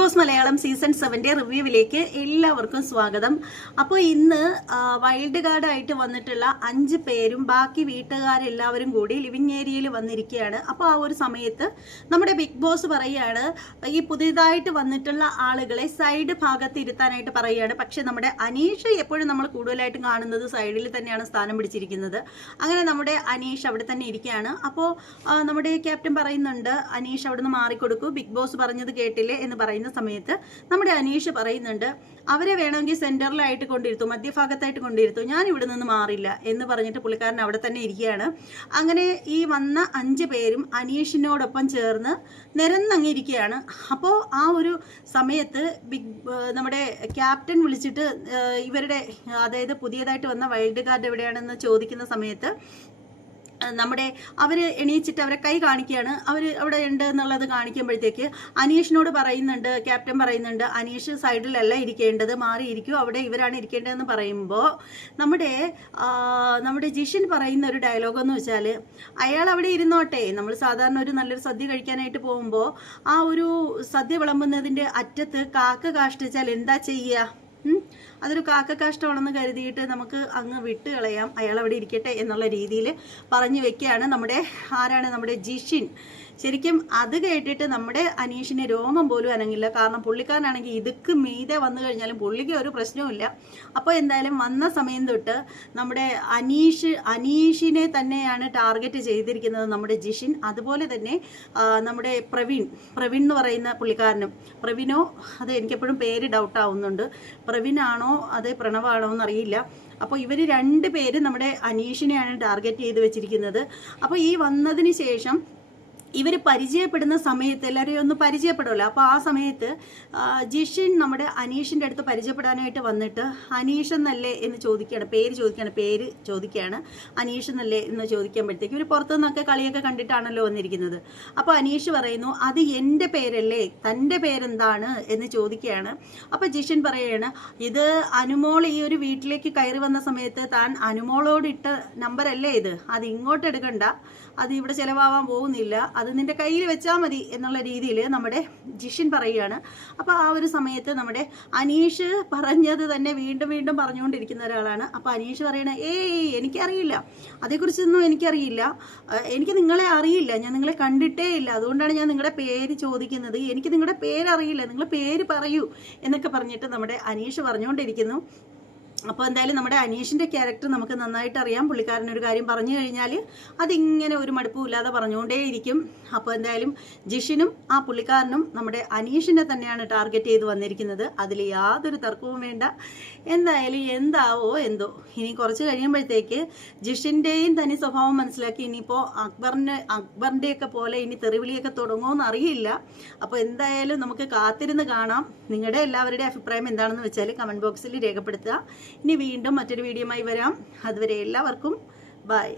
Boss Malayalam season സെവന്റെ റിവ്യൂവിലേക്ക് എല്ലാവർക്കും സ്വാഗതം. അപ്പോൾ ഇന്ന് വൈൽഡ് കാർഡ് ആയിട്ട് വന്നിട്ടുള്ള അഞ്ച് പേരും ബാക്കി വീട്ടുകാരെല്ലാവരും കൂടി ലിവിങ് ഏരിയയിൽ വന്നിരിക്കുകയാണ്. അപ്പോൾ ആ ഒരു സമയത്ത് നമ്മുടെ ബിഗ് ബോസ് പറയുകയാണ് ഈ പുതിയതായിട്ട് വന്നിട്ടുള്ള ആളുകളെ സൈഡ് ഭാഗത്ത് ഇരുത്താനായിട്ട് പറയുകയാണ്. പക്ഷേ നമ്മുടെ അനീഷ് എപ്പോഴും നമ്മൾ കൂടുതലായിട്ട് കാണുന്നത് സൈഡിൽ തന്നെയാണ് സ്ഥാനം പിടിച്ചിരിക്കുന്നത്. അങ്ങനെ നമ്മുടെ അനീഷ് അവിടെ തന്നെ ഇരിക്കുകയാണ്. അപ്പോൾ നമ്മുടെ ക്യാപ്റ്റൻ പറയുന്നുണ്ട് അനീഷ് അവിടെ നിന്ന് മാറിക്കൊടുക്കൂ. ബിഗ് ബോസ് പറഞ്ഞത് കേട്ടില്ലേ? എന്ന് പറയുന്ന സമയത്ത് നമ്മുടെ അനീഷ് പറയുന്നുണ്ട് അവരെ വേണമെങ്കിൽ സെന്ററിലായിട്ട് കൊണ്ടിരുത്തു മധ്യഭാഗത്തായിട്ട് കൊണ്ടിരുത്തു. ഞാൻ ഇവിടെ നിന്ന് മാറില്ല എന്ന് പറഞ്ഞിട്ട് പുള്ളിക്കാരൻ അവിടെ തന്നെ ഇരിക്കുകയാണ്. അങ്ങനെ ഈ വന്ന അഞ്ച് പേരും അനീഷിനോടൊപ്പം ചേർന്ന് നിരന്നങ്ങിരിക്കുകയാണ്. അപ്പോൾ ആ ഒരു സമയത്ത് ബിഗ് നമ്മുടെ ക്യാപ്റ്റൻ വിളിച്ചിട്ട് ഇവരുടെ അതായത് പുതിയതായിട്ട് വന്ന വൈൽഡ് കാർഡ് എവിടെയാണെന്ന് ചോദിക്കുന്ന സമയത്ത് നമ്മുടെ അവർ എണീച്ചിട്ട് അവരെ കൈ കാണിക്കുകയാണ് അവർ അവിടെ ഉണ്ട് എന്നുള്ളത് കാണിക്കുമ്പോഴത്തേക്ക് അനീഷിനോട് പറയുന്നുണ്ട് ക്യാപ്റ്റൻ പറയുന്നുണ്ട് അനീഷ് സൈഡിലല്ല ഇരിക്കേണ്ടത് മാറി ഇരിക്കൂ അവിടെ ഇവരാണ് ഇരിക്കേണ്ടതെന്ന് പറയുമ്പോൾ നമ്മുടെ നമ്മുടെ ജിഷിൻ പറയുന്ന ഒരു ഡയലോഗ് എന്ന് വെച്ചാൽ അയാൾ അവിടെ ഇരുന്നോട്ടെ നമ്മൾ സാധാരണ ഒരു നല്ലൊരു സദ്യ കഴിക്കാനായിട്ട് പോകുമ്പോൾ ആ ഒരു സദ്യ വിളമ്പുന്നതിന്റെ അറ്റത്ത് കാക്ക കാഷ്ടിച്ചാൽ എന്താ ചെയ്യുക? അതൊരു കാക്കക്കാഷ്ടമാണെന്ന് കരുതിയിട്ട് നമുക്ക് അങ്ങ് വിട്ട് കളയാം അയാൾ അവിടെ ഇരിക്കട്ടെ എന്നുള്ള രീതിയിൽ പറഞ്ഞു വെക്കുകയാണ് നമ്മുടെ ആരാണ് നമ്മുടെ ജിഷിൻ? ശരിക്കും അത് കേട്ടിട്ട് നമ്മുടെ അനീഷിന് രോമം പോലും അനങ്ങില്ല. കാരണം പുള്ളിക്കാരനാണെങ്കിൽ ഇതുക്ക് മീതെ വന്നു കഴിഞ്ഞാലും പുള്ളിക്ക് ഒരു പ്രശ്നവുമില്ല. അപ്പോൾ എന്തായാലും വന്ന സമയം തൊട്ട് നമ്മുടെ അനീഷ് അനീഷിനെ തന്നെയാണ് ടാർഗറ്റ് ചെയ്തിരിക്കുന്നത് നമ്മുടെ ജിഷിൻ. അതുപോലെ തന്നെ നമ്മുടെ പ്രവീൺ. പ്രവീൺ എന്ന് പറയുന്ന പുള്ളിക്കാരനും. പ്രവീണോ അത് എനിക്കെപ്പോഴും പേര് ഡൗട്ട് ആവുന്നുണ്ട്. പ്രവീണാണോ അത് പ്രണവാണോ എന്നറിയില്ല. അപ്പോൾ ഇവർ രണ്ട് പേര് നമ്മുടെ അനീഷിനെയാണ് ടാർഗറ്റ് ചെയ്ത് വെച്ചിരിക്കുന്നത്. അപ്പോൾ ഈ വന്നതിന് ശേഷം ഇവർ പരിചയപ്പെടുന്ന സമയത്ത് എല്ലാവരെയും ഒന്ന് പരിചയപ്പെടുമല്ലോ അപ്പോൾ ആ സമയത്ത് ജിഷൻ നമ്മുടെ അനീഷിന്റെ അടുത്ത് പരിചയപ്പെടാനായിട്ട് വന്നിട്ട് അനീഷ് എന്നല്ലേ എന്ന് ചോദിക്കുകയാണ് പേര് ചോദിക്കുകയാണ് പേര് ചോദിക്കുകയാണ് അനീഷ് എന്നല്ലേ എന്ന് ചോദിക്കുമ്പോഴത്തേക്കും ഇവർ പുറത്തു നിന്നൊക്കെ കളിയൊക്കെ കണ്ടിട്ടാണല്ലോ വന്നിരിക്കുന്നത്. അപ്പോൾ അനീഷ് പറയുന്നു അത് എന്റെ പേരല്ലേ? തന്റെ പേരെന്താണ്? എന്ന് ചോദിക്കുകയാണ്. അപ്പോൾ ജിഷൻ പറയുകയാണ് ഇത് അനുമോൾ ഈ ഒരു വീട്ടിലേക്ക് കയറി വന്ന സമയത്ത് താൻ അനുമോളോട് ഇട്ട നമ്പറല്ലേ ഇത്? അത് ഇങ്ങോട്ട് എടുക്കണ്ട. അത് ഇവിടെ ചിലവാവാൻ പോകുന്നില്ല. അത് നിന്റെ കയ്യിൽ വെച്ചാൽ മതി എന്നുള്ള രീതിയിൽ നമ്മുടെ ജിഷിൻ പറയുകയാണ്. അപ്പോൾ ആ ഒരു സമയത്ത് നമ്മുടെ അനീഷ് പറഞ്ഞത് തന്നെ വീണ്ടും വീണ്ടും പറഞ്ഞുകൊണ്ടിരിക്കുന്ന ഒരാളാണ്. അപ്പോൾ അനീഷ് പറയണ ഏയ് എനിക്കറിയില്ല. അതേക്കുറിച്ചൊന്നും എനിക്കറിയില്ല. എനിക്ക് നിങ്ങളെ അറിയില്ല. ഞാൻ നിങ്ങളെ കണ്ടിട്ടേ ഇല്ല. അതുകൊണ്ടാണ് ഞാൻ നിങ്ങളുടെ പേര് ചോദിക്കുന്നത്. എനിക്ക് നിങ്ങളുടെ പേരറിയില്ല. നിങ്ങളുടെ പേര് പറയൂ എന്നൊക്കെ പറഞ്ഞിട്ട് നമ്മുടെ അനീഷ് പറഞ്ഞുകൊണ്ടിരിക്കുന്നു. അപ്പോൾ എന്തായാലും നമ്മുടെ അനീഷിന്റെ ക്യാരക്ടർ നമുക്ക് നന്നായിട്ട് അറിയാം. പുള്ളിക്കാരൻ ഒരു കാര്യം പറഞ്ഞു കഴിഞ്ഞാൽ അതിങ്ങനെ ഒരു മടുപ്പുമില്ലാതെ പറഞ്ഞുകൊണ്ടേയിരിക്കും. അപ്പോൾ എന്തായാലും ജിഷിനും ആ പുള്ളിക്കാരനും നമ്മുടെ അനീഷിനെ തന്നെയാണ് ടാർഗറ്റ് ചെയ്ത് വന്നിരിക്കുന്നത്. അതിൽ യാതൊരു തർക്കവും വേണ്ട. എന്തായാലും എന്താവോ എന്തോ. ഇനി കുറച്ച് കഴിയുമ്പോഴത്തേക്ക് ജിഷിന്റെയും തനി സ്വഭാവം മനസ്സിലാക്കി ഇനിയിപ്പോൾ അക്ബറിന്റെ അക്ബറിന്റെയൊക്കെ പോലെ ഇനി തെറിവിളിയൊക്കെ തുടങ്ങുമോ അറിയില്ല. അപ്പോൾ എന്തായാലും നമുക്ക് കാത്തിരുന്ന് കാണാം. നിങ്ങളുടെ എല്ലാവരുടെയും അഭിപ്രായം എന്താണെന്ന് വെച്ചാൽ കമന്റ് ബോക്സിൽ രേഖപ്പെടുത്തുക. ഇനി വീണ്ടും മറ്റൊരു വീഡിയോയുമായി വരാം. അതുവരെ എല്ലാവർക്കും ബൈ.